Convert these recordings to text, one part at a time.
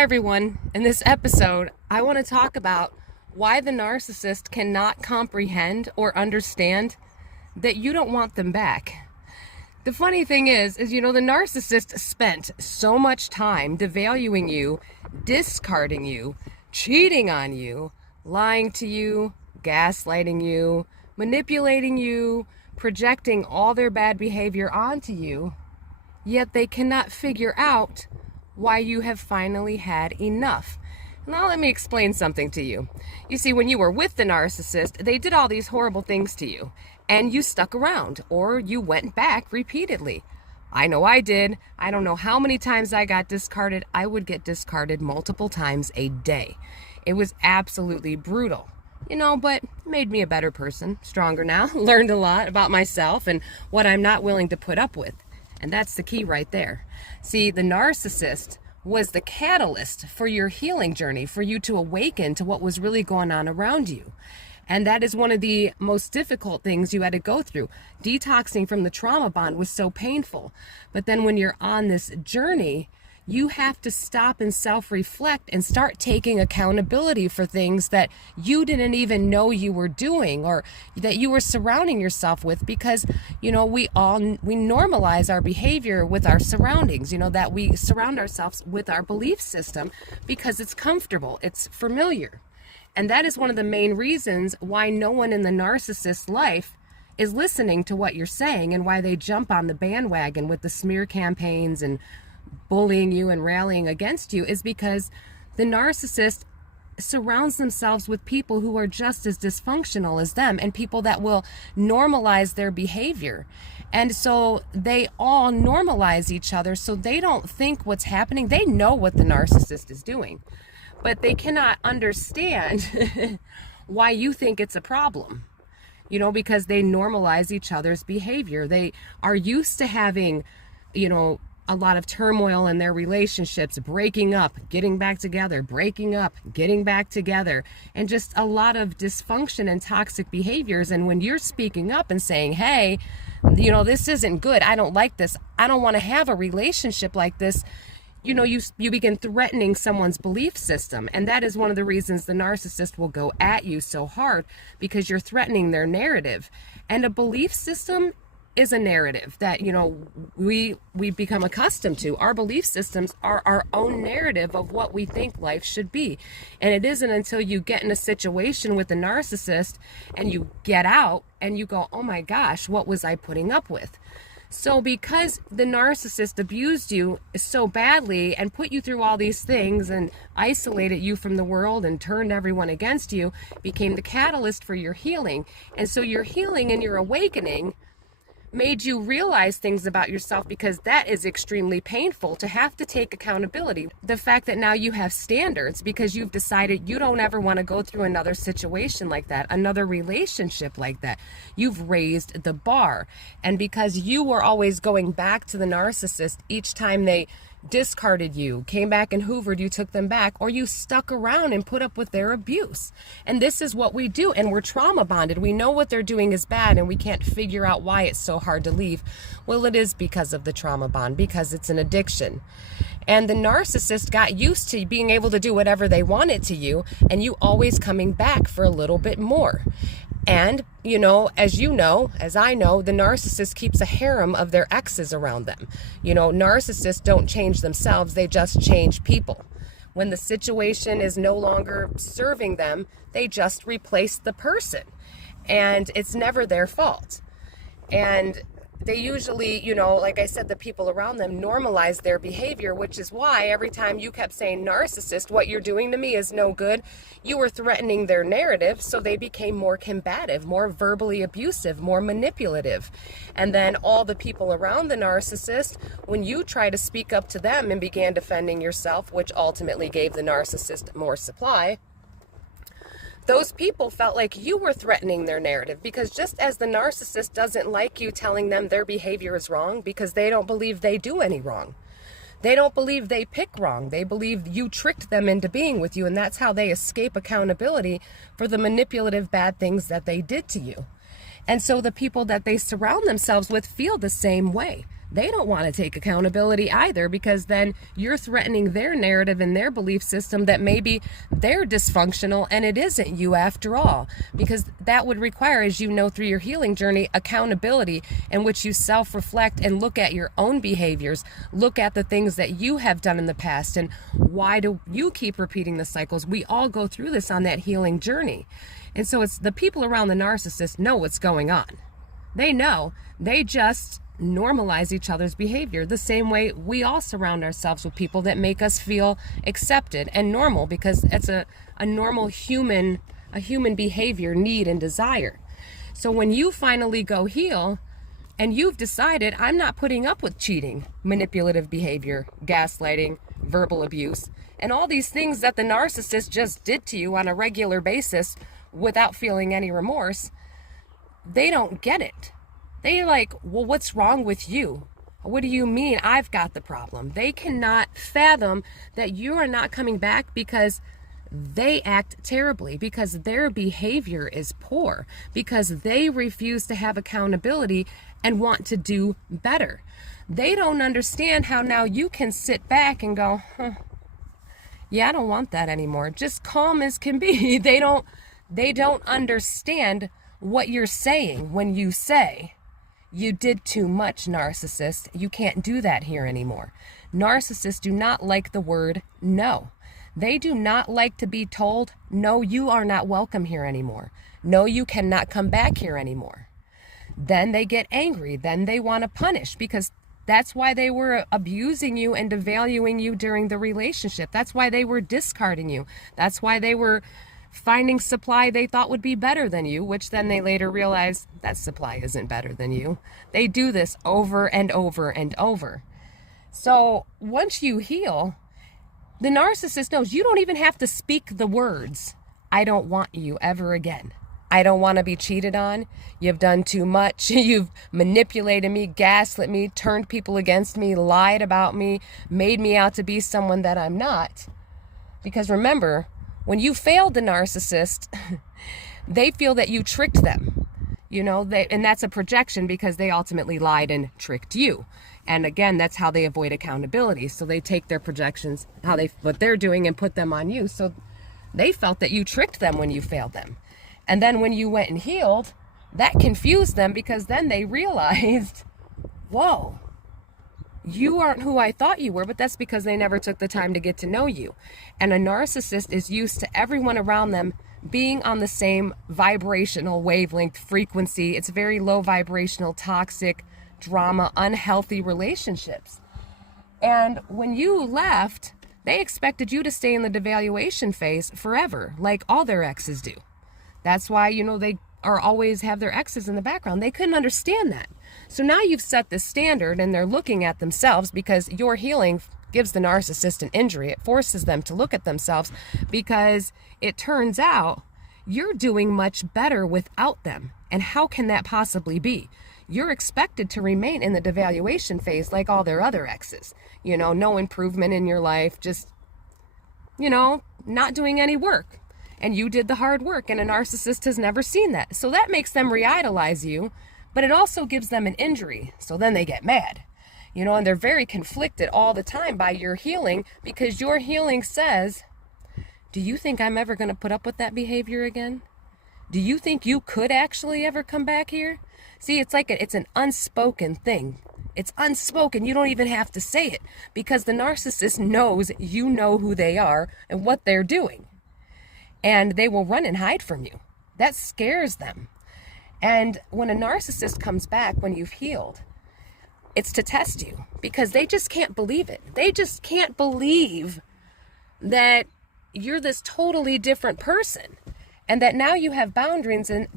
Hi everyone. In this episode, I want to talk about why the narcissist cannot comprehend or understand that you don't want them back. The funny thing is the narcissist spent so much time devaluing you, discarding you, cheating on you, lying to you, gaslighting you, manipulating you, projecting all their bad behavior onto you, yet they cannot figure out why you have finally had enough. Now let me explain something to you. You see, when you were with the narcissist, they did all these horrible things to you, and you stuck around, or you went back repeatedly. I know I did. I don't know how many times I got discarded. I would get discarded multiple times a day. It was absolutely brutal. But it made me a better person, stronger now, learned a lot about myself and what I'm not willing to put up with. And that's the key right there. See, the narcissist was the catalyst for your healing journey, for you to awaken to what was really going on around you. And that is one of the most difficult things you had to go through. Detoxing from the trauma bond was so painful. But then when you're on this journey, you have to stop and self-reflect and start taking accountability for things that you didn't even know you were doing or that you were surrounding yourself with, because we normalize our behavior with our surroundings, that we surround ourselves with our belief system because it's comfortable, it's familiar. And that is one of the main reasons why no one in the narcissist's life is listening to what you're saying, and why they jump on the bandwagon with the smear campaigns and bullying you and rallying against you, is because the narcissist surrounds themselves with people who are just as dysfunctional as them, and people that will normalize their behavior. And so they all normalize each other, so they don't think what's happening. They know what the narcissist is doing, but they cannot understand why you think it's a problem, because they normalize each other's behavior. They are used to having, a lot of turmoil in their relationships, breaking up, getting back together, breaking up, getting back together, and just a lot of dysfunction and toxic behaviors. And when you're speaking up and saying, hey, this isn't good, I don't like this, I don't want to have a relationship like this, you begin threatening someone's belief system. And that is one of the reasons the narcissist will go at you so hard, because you're threatening their narrative. And a belief system is a narrative that we become accustomed to. Our belief systems are our own narrative of what we think life should be. And it isn't until you get in a situation with a narcissist and you get out and you go, oh my gosh, what was I putting up with? So because the narcissist abused you so badly and put you through all these things and isolated you from the world and turned everyone against you, became the catalyst for your healing. And so your healing and your awakening made you realize things about yourself, because that is extremely painful, to have to take accountability. The fact that now you have standards because you've decided you don't ever want to go through another situation like that, another relationship like that. You've raised the bar. And because you were always going back to the narcissist each time they discarded you, came back and hoovered you, took them back, or you stuck around and put up with their abuse. And this is what we do, and we're trauma bonded. We know what they're doing is bad, and we can't figure out why it's so hard to leave. Well, it is because of the trauma bond, because it's an addiction. And the narcissist got used to being able to do whatever they wanted to you, and you always coming back for a little bit more. And, as I know, the narcissist keeps a harem of their exes around them. Narcissists don't change themselves, they just change people. When the situation is no longer serving them, they just replace the person. And it's never their fault. And they usually, like I said, the people around them normalize their behavior, which is why every time you kept saying, narcissist, what you're doing to me is no good, you were threatening their narrative, so they became more combative, more verbally abusive, more manipulative. And then all the people around the narcissist, when you try to speak up to them and began defending yourself, which ultimately gave the narcissist more supply, those people felt like you were threatening their narrative, because just as the narcissist doesn't like you telling them their behavior is wrong, because they don't believe they do any wrong. They don't believe they pick wrong. They believe you tricked them into being with you, and that's how they escape accountability for the manipulative bad things that they did to you. And so the people that they surround themselves with feel the same way. they don't want to take accountability either, because then you're threatening their narrative and their belief system that maybe they're dysfunctional and it isn't you after all. Because that would require, as you know through your healing journey, accountability, in which you self-reflect and look at your own behaviors, look at the things that you have done in the past, and why do you keep repeating the cycles. We all go through this on that healing journey. And so it's the people around the narcissist know what's going on. They know. They just normalize each other's behavior the same way we all surround ourselves with people that make us feel accepted and normal, because it's a normal human behavior, need, and desire. So when you finally go heal and you've decided, I'm not putting up with cheating, manipulative behavior, gaslighting, verbal abuse, and all these things that the narcissist just did to you on a regular basis without feeling any remorse, they don't get it. They're like, well, what's wrong with you? What do you mean I've got the problem? They cannot fathom that you are not coming back because they act terribly, because their behavior is poor, because they refuse to have accountability and want to do better. They don't understand how now you can sit back and go, yeah, I don't want that anymore. Just calm as can be. They don't understand what you're saying when you say, you did too much, narcissist. You can't do that here anymore. Narcissists do not like the word no. They do not like to be told, no, you are not welcome here anymore. No, you cannot come back here anymore. Then they get angry. Then they want to punish, because that's why they were abusing you and devaluing you during the relationship. That's why they were discarding you. That's why they were finding supply they thought would be better than you, which then they later realized that supply isn't better than you. They do this over and over and over. So once you heal, the narcissist knows you don't even have to speak the words, I don't want you ever again. I don't want to be cheated on. You've done too much. You've manipulated me, gaslit me, turned people against me, lied about me, made me out to be someone that I'm not. Because remember, when you failed the narcissist, they feel that you tricked them, and that's a projection, because they ultimately lied and tricked you. And again, that's how they avoid accountability. So they take their projections, what they're doing, and put them on you. So they felt that you tricked them when you failed them. And then when you went and healed, that confused them, because then they realized, whoa, you aren't who I thought you were. But that's because they never took the time to get to know you. And a narcissist is used to everyone around them being on the same vibrational wavelength frequency. It's very low vibrational, toxic, drama, unhealthy relationships. And when you left, they expected you to stay in the devaluation phase forever, like all their exes do. That's why, they are always have their exes in the background. They couldn't understand that. So now you've set this standard, and they're looking at themselves, because your healing gives the narcissist an injury. It forces them to look at themselves, because it turns out you're doing much better without them. And how can that possibly be? You're expected to remain in the devaluation phase like all their other exes. No improvement in your life, just, not doing any work. And you did the hard work, and a narcissist has never seen that. So that makes them re-idolize you, but it also gives them an injury. So then they get mad, and they're very conflicted all the time by your healing, because your healing says, do you think I'm ever going to put up with that behavior again? Do you think you could actually ever come back here? See, it's like it's an unspoken thing. It's unspoken. You don't even have to say it, because the narcissist knows you know who they are and what they're doing. And they will run and hide from you. That scares them. And when a narcissist comes back when you've healed, it's to test you, because they just can't believe it. They just can't believe that you're this totally different person, and that now you have boundaries, and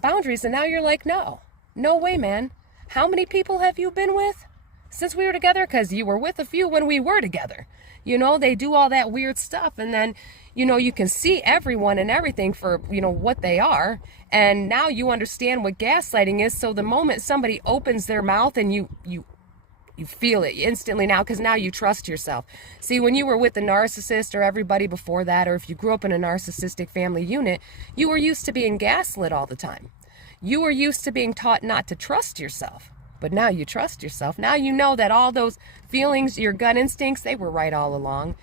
now you're like, no way, man. How many people have you been with since we were together? Because you were with a few when we were together. They do all that weird stuff, and then you can see everyone and everything for, what they are. And now you understand what gaslighting is. So the moment somebody opens their mouth, and you feel it instantly now, because now you trust yourself. See, when you were with the narcissist, or everybody before that, or if you grew up in a narcissistic family unit, you were used to being gaslit all the time. You were used to being taught not to trust yourself. But now you trust yourself. Now you know that all those feelings, your gut instincts, they were right all along.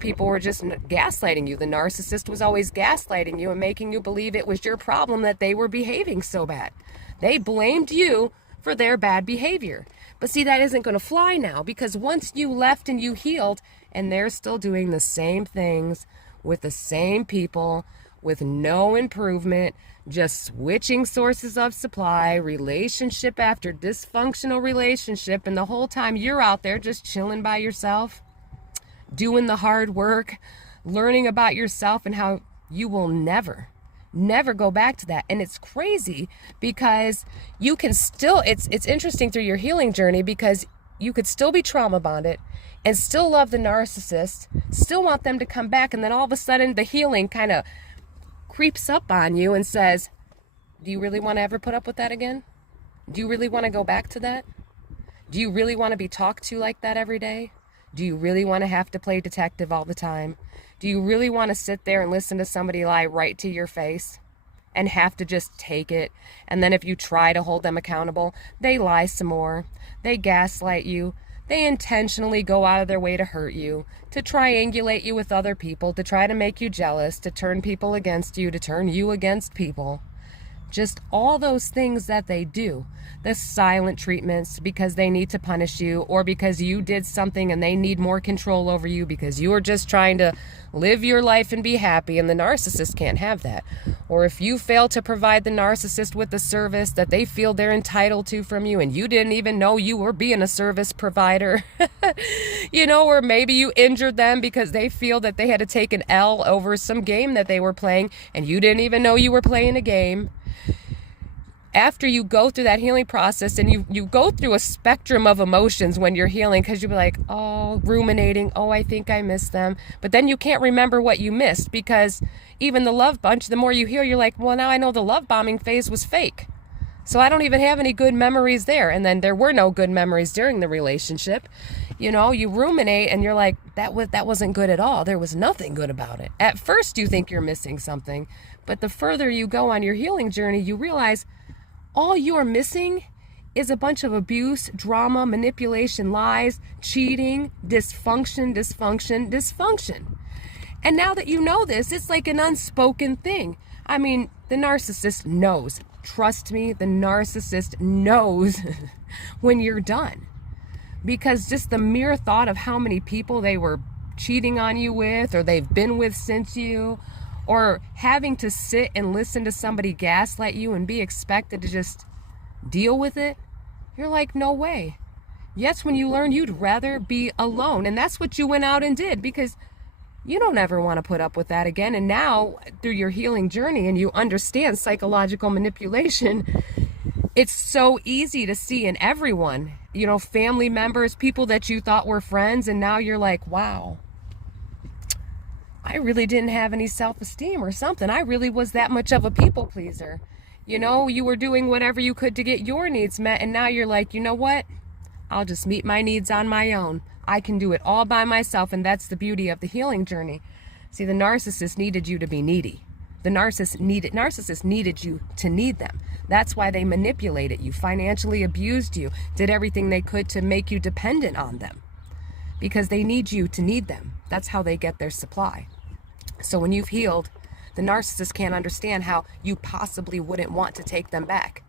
People were just gaslighting you. The narcissist was always gaslighting you and making you believe it was your problem that they were behaving so bad. They blamed you for their bad behavior. But see, that isn't going to fly now, because once you left and you healed, and they're still doing the same things with the same people, with no improvement, just switching sources of supply, relationship after dysfunctional relationship, and the whole time you're out there just chilling by yourself, doing the hard work, learning about yourself and how you will never go back to that. And it's crazy because you can still, it's interesting through your healing journey, because you could still be trauma bonded and still love the narcissist, still want them to come back, and then all of a sudden the healing kind of creeps up on you and says, do you really want to ever put up with that again? Do you really want to go back to that? Do you really want to be talked to like that every day? Do you really want to have to play detective all the time? Do you really want to sit there and listen to somebody lie right to your face and have to just take it? And then if you try to hold them accountable, they lie some more. They gaslight you. They intentionally go out of their way to hurt you, to triangulate you with other people, to try to make you jealous, to turn people against you, to turn you against people. Just all those things that they do. The silent treatments because they need to punish you, or because you did something and they need more control over you because you are just trying to live your life and be happy, and the narcissist can't have that. Or if you fail to provide the narcissist with the service that they feel they're entitled to from you, and you didn't even know you were being a service provider, or maybe you injured them because they feel that they had to take an L over some game that they were playing and you didn't even know you were playing a game. After you go through that healing process, and you go through a spectrum of emotions when you're healing, because you'll be like, oh, ruminating, oh, I think I missed them. But then you can't remember what you missed, because even the love bunch, the more you heal, you're like, well, now I know the love bombing phase was fake. So I don't even have any good memories there. And then there were no good memories during the relationship. You ruminate and you're like, that wasn't good at all. There was nothing good about it. At first you think you're missing something, but the further you go on your healing journey, you realize all you're missing is a bunch of abuse, drama, manipulation, lies, cheating, dysfunction. And now that you know this, it's like an unspoken thing. I mean, the narcissist knows. Trust me, the narcissist knows when you're done. Because just the mere thought of how many people they were cheating on you with, or they've been with since you, or having to sit and listen to somebody gaslight you and be expected to just deal with it, you're like, no way. Yes, when you learn you'd rather be alone. And that's what you went out and did, because you don't ever want to put up with that again. And now, through your healing journey, and you understand psychological manipulation, it's so easy to see in everyone, family members, people that you thought were friends, and now you're like, wow, I really didn't have any self-esteem or something. I really was that much of a people pleaser. You were doing whatever you could to get your needs met, and now you're like, you know what? I'll just meet my needs on my own. I can do it all by myself, and that's the beauty of the healing journey. See, the narcissist needed you to be needy. The narcissist needed you to need them. That's why they manipulated you, financially abused you, did everything they could to make you dependent on them, because they need you to need them. That's how they get their supply. So when you've healed, the narcissist can't understand how you possibly wouldn't want to take them back.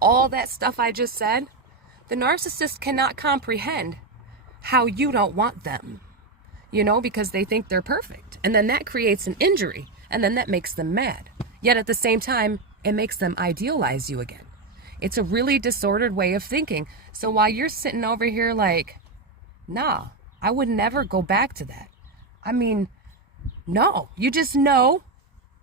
All that stuff I just said, the narcissist cannot comprehend how you don't want them, because they think they're perfect. And then that creates an injury, and then that makes them mad. Yet at the same time, it makes them idealize you again. It's a really disordered way of thinking. So while you're sitting over here like, nah, I would never go back to that. I mean, no, you just know,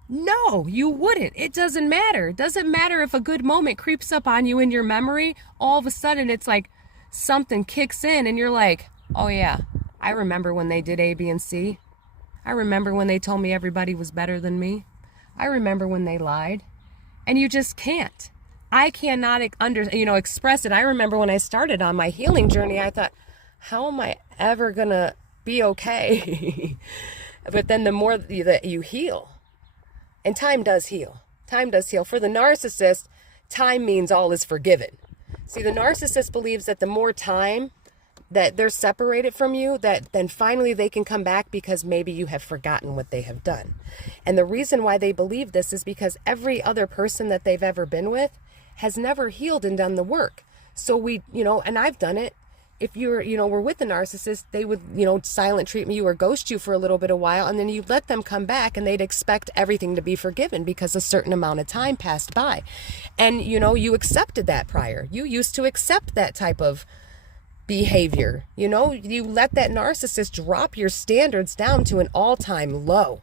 no, you wouldn't. It doesn't matter. It doesn't matter if a good moment creeps up on you in your memory. All of a sudden, it's like something kicks in and you're like, oh yeah, I remember when they did A, B, and C. I remember when they told me everybody was better than me. I remember when they lied. And you just can't. I cannot express it. I remember when I started on my healing journey, I thought, how am I ever gonna be okay? But then the more that you heal, and time does heal. Time does heal. For the narcissist, time means all is forgiven. See, the narcissist believes that the more time that they're separated from you, that then finally they can come back because maybe you have forgotten what they have done. And the reason why they believe this is because every other person that they've ever been with has never healed and done the work. So we, and I've done it. If you're, we're with the narcissist, they would, silent treat you or ghost you for a little bit of while, and then you let them come back and they'd expect everything to be forgiven because a certain amount of time passed by. And, you accepted that prior. You used to accept that type of behavior. You let that narcissist drop your standards down to an all-time low.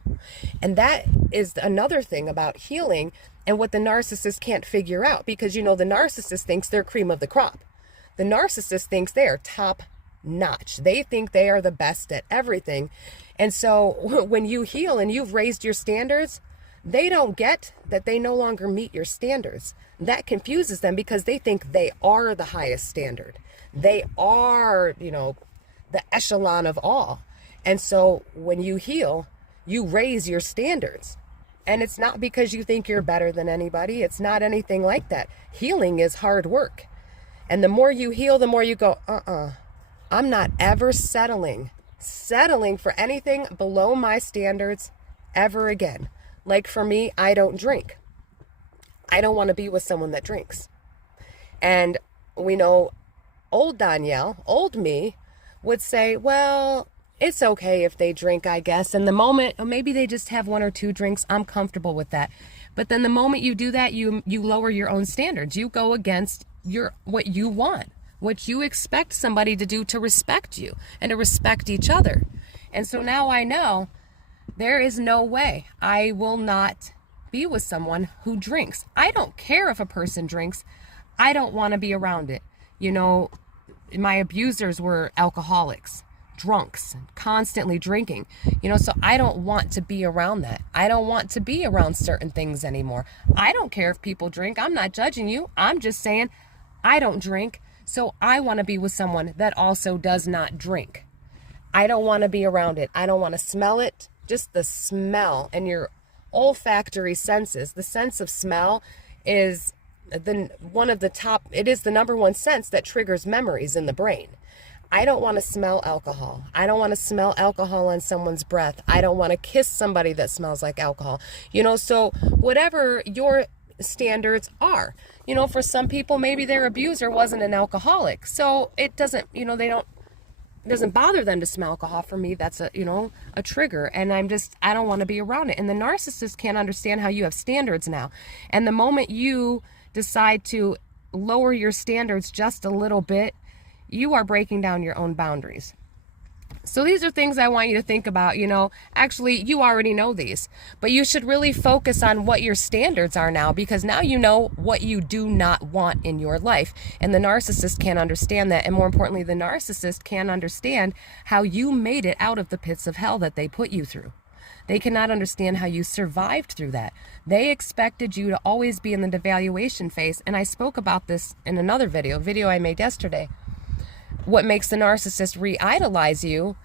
And that is another thing about healing and what the narcissist can't figure out, because, the narcissist thinks they're cream of the crop. The narcissist thinks they're top notch. They think they are the best at everything. And so when you heal and you've raised your standards, they don't get that they no longer meet your standards. That confuses them because they think they are the highest standard. They are, the echelon of all. And so when you heal, you raise your standards. And it's not because you think you're better than anybody. It's not anything like that. Healing is hard work. And the more you heal, the more you go, I'm not ever settling for anything below my standards ever again. Like for me, I don't drink. I don't want to be with someone that drinks. And we know old Danielle, old me, would say, well, it's okay if they drink, I guess. And the moment, or maybe they just have 1 or 2 drinks, I'm comfortable with that. But then the moment you do that, you lower your own standards. You go against what you want, what you expect somebody to do to respect you and to respect each other. And so now I know there is no way I will not be with someone who drinks. I don't care if a person drinks. I don't want to be around it. My abusers were alcoholics, drunks, constantly drinking, so I don't want to be around that. I don't want to be around certain things anymore. I don't care if people drink. I'm not judging you. I'm just saying I don't drink, so I want to be with someone that also does not drink. I don't want to be around it. I don't want to smell it. Just the smell and your olfactory senses. The sense of smell is it is the number one sense that triggers memories in the brain. I don't want to smell alcohol. I don't want to smell alcohol on someone's breath. I don't want to kiss somebody that smells like alcohol. So whatever your standards are, for some people, maybe their abuser wasn't an alcoholic. So it doesn't, it doesn't bother them to smell alcohol. For me, that's a trigger. And I don't want to be around it. And the narcissist can't understand how you have standards now. And the moment you decide to lower your standards just a little bit, you are breaking down your own boundaries. So these are things I want you to think about. Actually, you already know these, but you should really focus on what your standards are now, because now you know what you do not want in your life. And the narcissist can't understand that. And more importantly, the narcissist can't understand how you made it out of the pits of hell that they put you through. They cannot understand how you survived through that. They expected you to always be in the devaluation phase. And I spoke about this in another video I made yesterday. What makes the narcissist re-idolize you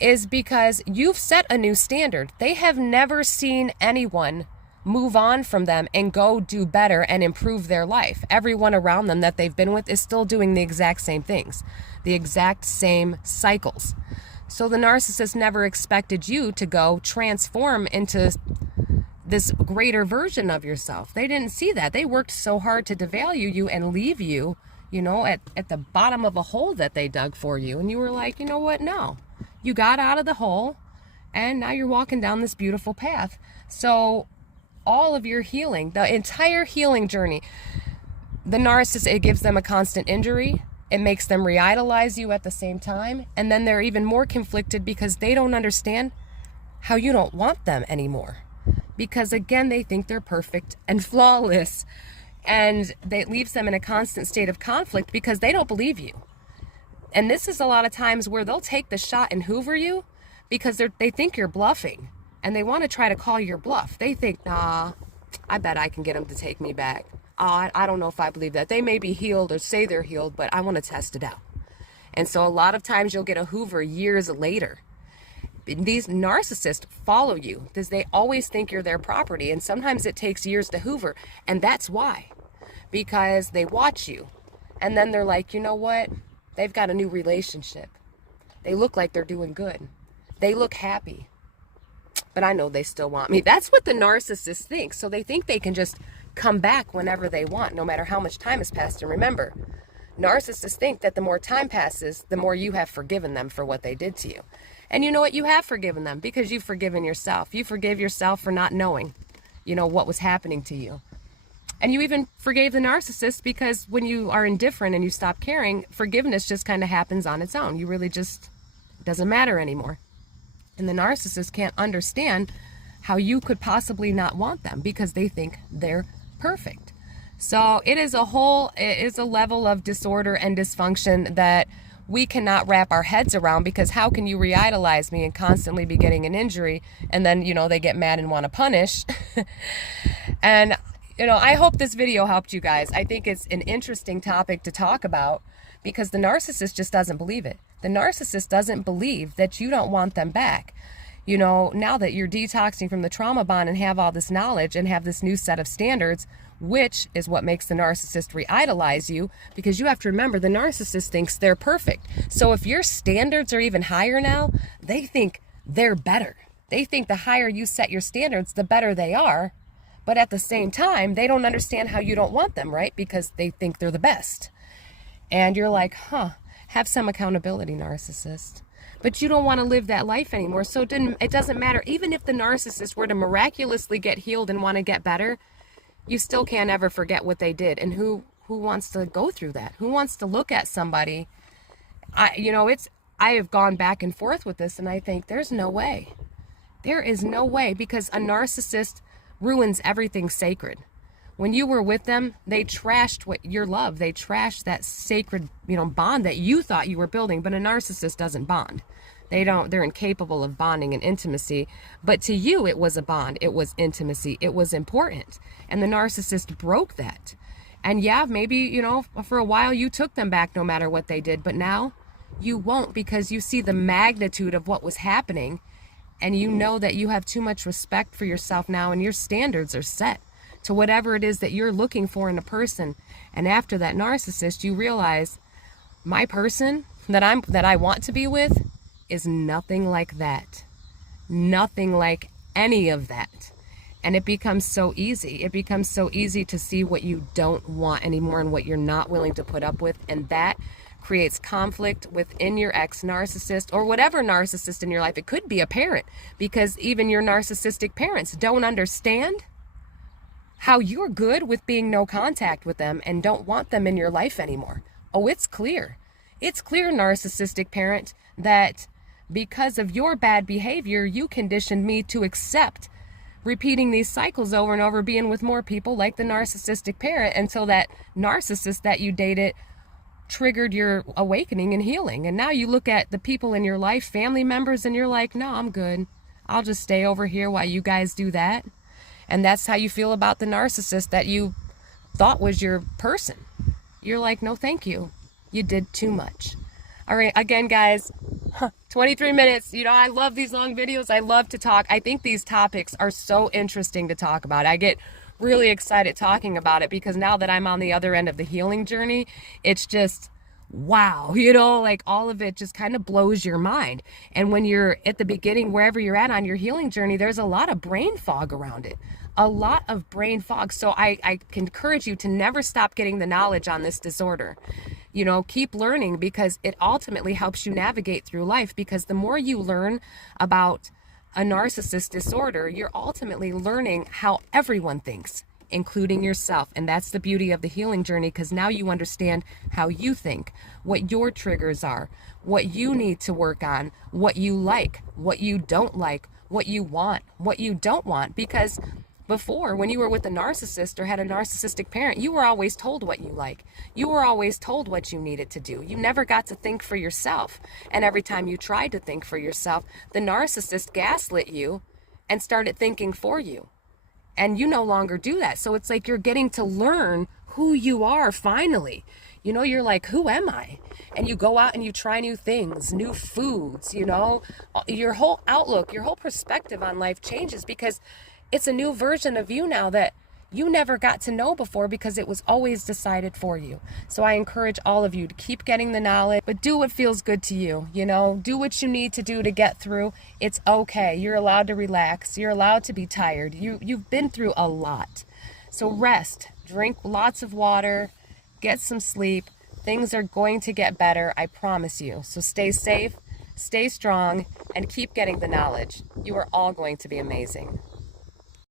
is because you've set a new standard. They have never seen anyone move on from them and go do better and improve their life. Everyone around them that they've been with is still doing the exact same things, the exact same cycles. So the narcissist never expected you to go transform into this greater version of yourself. They didn't see that. They worked so hard to devalue you and leave you, at the bottom of a hole that they dug for you. And you were like, you know what? No. You got out of the hole and now you're walking down this beautiful path. So all of your healing, the entire healing journey, the narcissist, it gives them a constant injury. It makes them re-idolize you at the same time. And then they're even more conflicted because they don't understand how you don't want them anymore. Because again, they think they're perfect and flawless. And it leaves them in a constant state of conflict because they don't believe you. And this is a lot of times where they'll take the shot and hoover you because they think you're bluffing. And they want to try to call your bluff. They think, nah, I bet I can get them to take me back. I don't know if I believe that. They may be healed or say they're healed, but I want to test it out. And so a lot of times you'll get a hoover years later. These narcissists follow you because they always think you're their property. And sometimes it takes years to hoover. And that's why. Because they watch you. And then they're like, you know what? They've got a new relationship. They look like they're doing good. They look happy. But I know they still want me. That's what the narcissist thinks. So they think they can just come back whenever they want, no matter how much time has passed. And remember, narcissists think that the more time passes, the more you have forgiven them for what they did to you. And you know what? You have forgiven them because you've forgiven yourself. You forgave yourself for not knowing, what was happening to you. And you even forgave the narcissist because when you are indifferent and you stop caring, forgiveness just kind of happens on its own. You really just, it doesn't matter anymore. And the narcissist can't understand how you could possibly not want them because they think they're perfect. So it is a level of disorder and dysfunction that we cannot wrap our heads around, because how can you re-idolize me and constantly be getting an injury and then, they get mad and want to punish? And, I hope this video helped you guys. I think it's an interesting topic to talk about because the narcissist just doesn't believe it. The narcissist doesn't believe that you don't want them back. Now that you're detoxing from the trauma bond and have all this knowledge and have this new set of standards, which is what makes the narcissist re-idolize you, because you have to remember the narcissist thinks they're perfect. So if your standards are even higher now, they think they're better. They think the higher you set your standards, the better they are. But at the same time, they don't understand how you don't want them, right? Because they think they're the best. And you're like, have some accountability, narcissist. But you don't want to live that life anymore. So it doesn't matter. Even if the narcissist were to miraculously get healed and want to get better, you still can't ever forget what they did. And who wants to go through that? Who wants to look at somebody? I have gone back and forth with this, and I think there's no way. There is no way, because a narcissist ruins everything sacred. When you were with them, they trashed your love. They trashed that sacred, bond that you thought you were building. But a narcissist doesn't bond. They're incapable of bonding and intimacy. But to you, it was a bond. It was intimacy. It was important. And the narcissist broke that. And yeah, maybe, for a while you took them back no matter what they did. But now you won't, because you see the magnitude of what was happening. And you know that you have too much respect for yourself now, and your standards are set to whatever it is that you're looking for in a person. And after that narcissist, you realize my person that I want to be with is nothing like that. Nothing like any of that. And it becomes so easy. It becomes so easy to see what you don't want anymore and what you're not willing to put up with. And that creates conflict within your ex-narcissist or whatever narcissist in your life. It could be a parent, because even your narcissistic parents don't understand how you're good with being no contact with them and don't want them in your life anymore. Oh, it's clear. It's clear, narcissistic parent, that because of your bad behavior, you conditioned me to accept repeating these cycles over and over, being with more people like the narcissistic parent, until that narcissist that you dated triggered your awakening and healing. And now you look at the people in your life, family members, and you're like, no, I'm good. I'll just stay over here while you guys do that. And that's how you feel about the narcissist that you thought was your person. You're like, no, thank you. You did too much. All right, again, guys, 23 minutes. I love these long videos. I love to talk. I think these topics are so interesting to talk about. I get really excited talking about it because now that I'm on the other end of the healing journey, it's just, wow, like all of it just kind of blows your mind. And when you're at the beginning, wherever you're at on your healing journey, there's a lot of brain fog around it. A lot of brain fog. So I can encourage you to never stop getting the knowledge on this disorder. Keep learning, because it ultimately helps you navigate through life. Because the more you learn about a narcissist disorder, you're ultimately learning how everyone thinks, including yourself. And that's the beauty of the healing journey, because now you understand how you think, what your triggers are, what you need to work on, what you like, what you don't like, what you want, what you don't want. Because before, when you were with a narcissist or had a narcissistic parent, you were always told what you like. You were always told what you needed to do. You never got to think for yourself. And every time you tried to think for yourself, the narcissist gaslit you and started thinking for you. And you no longer do that. So it's like you're getting to learn who you are finally. You're like, who am I? And you go out and you try new things, new foods, your whole outlook, your whole perspective on life changes, because it's a new version of you now that you never got to know before because it was always decided for you. So I encourage all of you to keep getting the knowledge, but do what feels good to you. You know, do what you need to do to get through. It's okay. You're allowed to relax. You're allowed to be tired. You've been through a lot. So rest, drink lots of water, get some sleep. Things are going to get better, I promise you. So stay safe, stay strong, and keep getting the knowledge. You are all going to be amazing.